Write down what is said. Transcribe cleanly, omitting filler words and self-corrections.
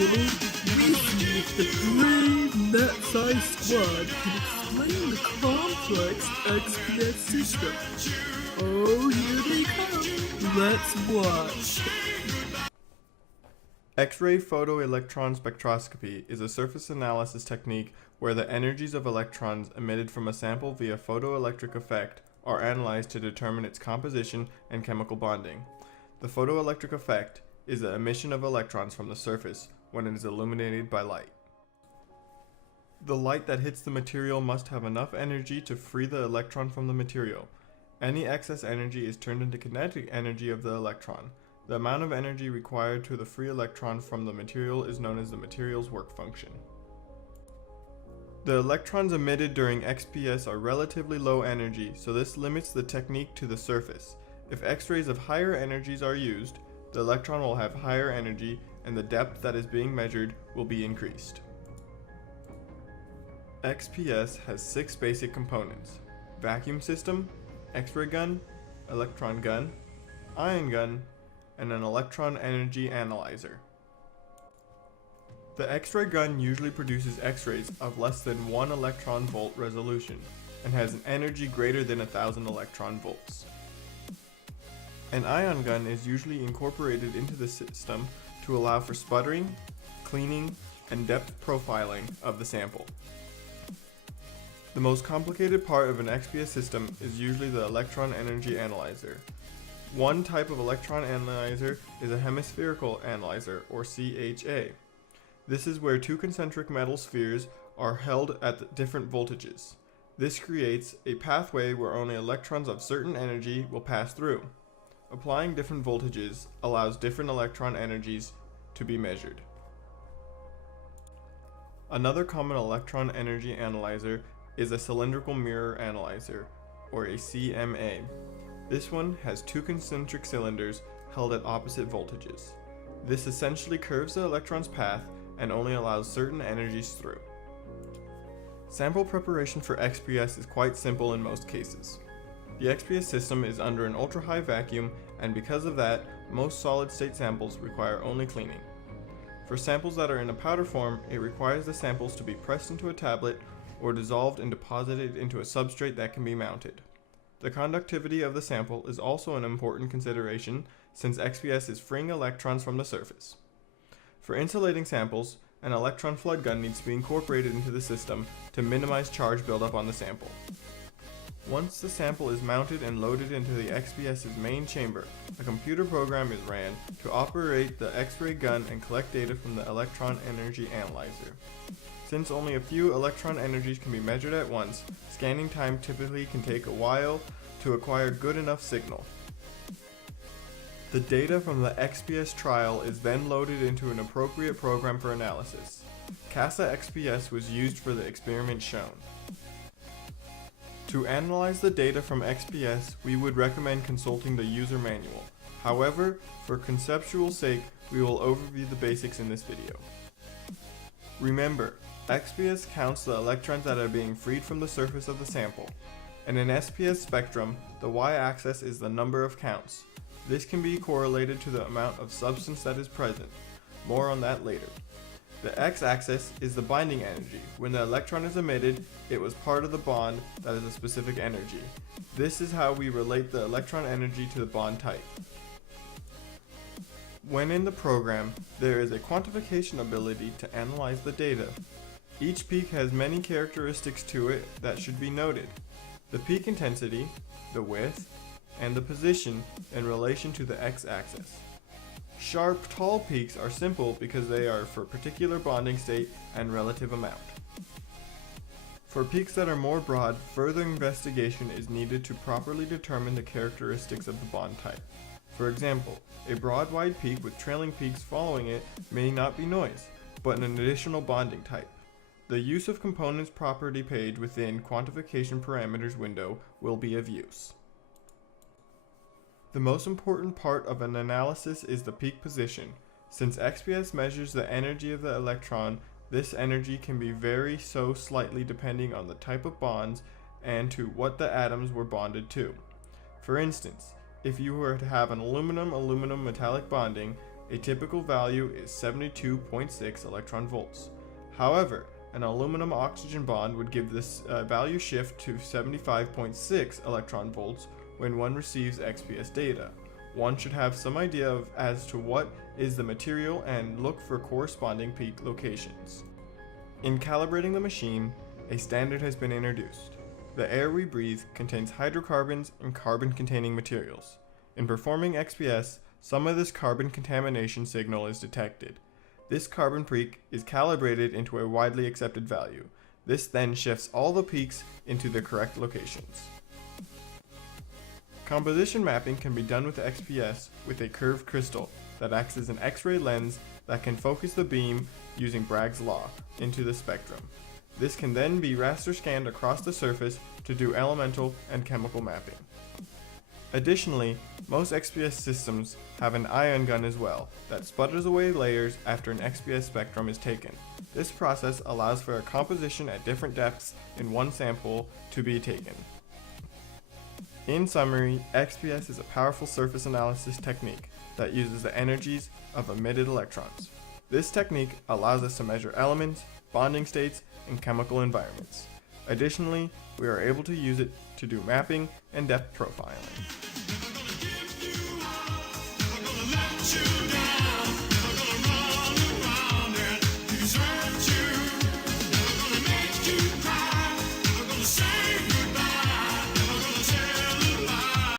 the brave MATSCI squad can explain the complex XPS system. Oh, here they come. Let's watch. X-ray photoelectron spectroscopy is a surface analysis technique where the energies of electrons emitted from a sample via photoelectric effect are analyzed to determine its composition and chemical bonding. The photoelectric effect is the emission of electrons from the surface when it is illuminated by light. The light that hits the material must have enough energy to free the electron from the material. Any excess energy is turned into kinetic energy of the electron. The amount of energy required to the free electron from the material is known as the material's work function. The electrons emitted during XPS are relatively low energy, so this limits the technique to the surface. If X-rays of higher energies are used, the electron will have higher energy and the depth that is being measured will be increased. XPS has 6 basic components: vacuum system, X-ray gun, electron gun, ion gun, and an electron energy analyzer. The X-ray gun usually produces X-rays of less than 1 electron volt resolution and has an energy greater than 1000 electron volts. An ion gun is usually incorporated into the system to allow for sputtering, cleaning, and depth profiling of the sample. The most complicated part of an XPS system is usually the electron energy analyzer. One type of electron analyzer is a hemispherical analyzer, or CHA. This is where 2 concentric metal spheres are held at different voltages. This creates a pathway where only electrons of certain energy will pass through. Applying different voltages allows different electron energies to be measured. Another common electron energy analyzer is a cylindrical mirror analyzer, or a CMA. This one has 2 concentric cylinders held at opposite voltages. This essentially curves the electron's path and only allows certain energies through. Sample preparation for XPS is quite simple in most cases. The XPS system is under an ultra-high vacuum, and because of that, most solid-state samples require only cleaning. For samples that are in a powder form, it requires the samples to be pressed into a tablet or dissolved and deposited into a substrate that can be mounted. The conductivity of the sample is also an important consideration since XPS is freeing electrons from the surface. For insulating samples, an electron flood gun needs to be incorporated into the system to minimize charge buildup on the sample. Once the sample is mounted and loaded into the XPS's main chamber, a computer program is ran to operate the X-ray gun and collect data from the electron energy analyzer. Since only a few electron energies can be measured at once, scanning time typically can take a while to acquire good enough signal. The data from the XPS trial is then loaded into an appropriate program for analysis. CASA XPS was used for the experiment shown. To analyze the data from XPS, we would recommend consulting the user manual. However, for conceptual sake, we will overview the basics in this video. Remember, XPS counts the electrons that are being freed from the surface of the sample. In an SPS spectrum, the y-axis is the number of counts. This can be correlated to the amount of substance that is present. More on that later. The x-axis is the binding energy. When the electron is emitted, it was part of the bond that is a specific energy. This is how we relate the electron energy to the bond type. When in the program, there is a quantification ability to analyze the data. Each peak has many characteristics to it that should be noted. The peak intensity, the width, and the position in relation to the x-axis. Sharp, tall peaks are simple because they are for particular bonding state and relative amount. For peaks that are more broad, further investigation is needed to properly determine the characteristics of the bond type. For example, a broad wide peak with trailing peaks following it may not be noise, but an additional bonding type. The use of components property page within quantification parameters window will be of use. The most important part of an analysis is the peak position. Since XPS measures the energy of the electron, this energy can vary so slightly depending on the type of bonds and to what the atoms were bonded to. For instance, if you were to have an aluminum-aluminum metallic bonding, a typical value is 72.6 electron volts. However, an aluminum oxygen bond would give this value shift to 75.6 electron volts when one receives XPS data. One should have some idea as to what is the material and look for corresponding peak locations. In calibrating the machine, a standard has been introduced. The air we breathe contains hydrocarbons and carbon-containing materials. In performing XPS, some of this carbon contamination signal is detected. This carbon peak is calibrated into a widely accepted value. This then shifts all the peaks into the correct locations. Composition mapping can be done with XPS with a curved crystal that acts as an X-ray lens that can focus the beam using Bragg's law into the spectrum. This can then be raster scanned across the surface to do elemental and chemical mapping. Additionally, most XPS systems have an ion gun as well that sputters away layers after an XPS spectrum is taken. This process allows for a composition at different depths in one sample to be taken. In summary, XPS is a powerful surface analysis technique that uses the energies of emitted electrons. This technique allows us to measure elements, bonding states, and chemical environments. Additionally, we are able to use it to do mapping and depth profiling.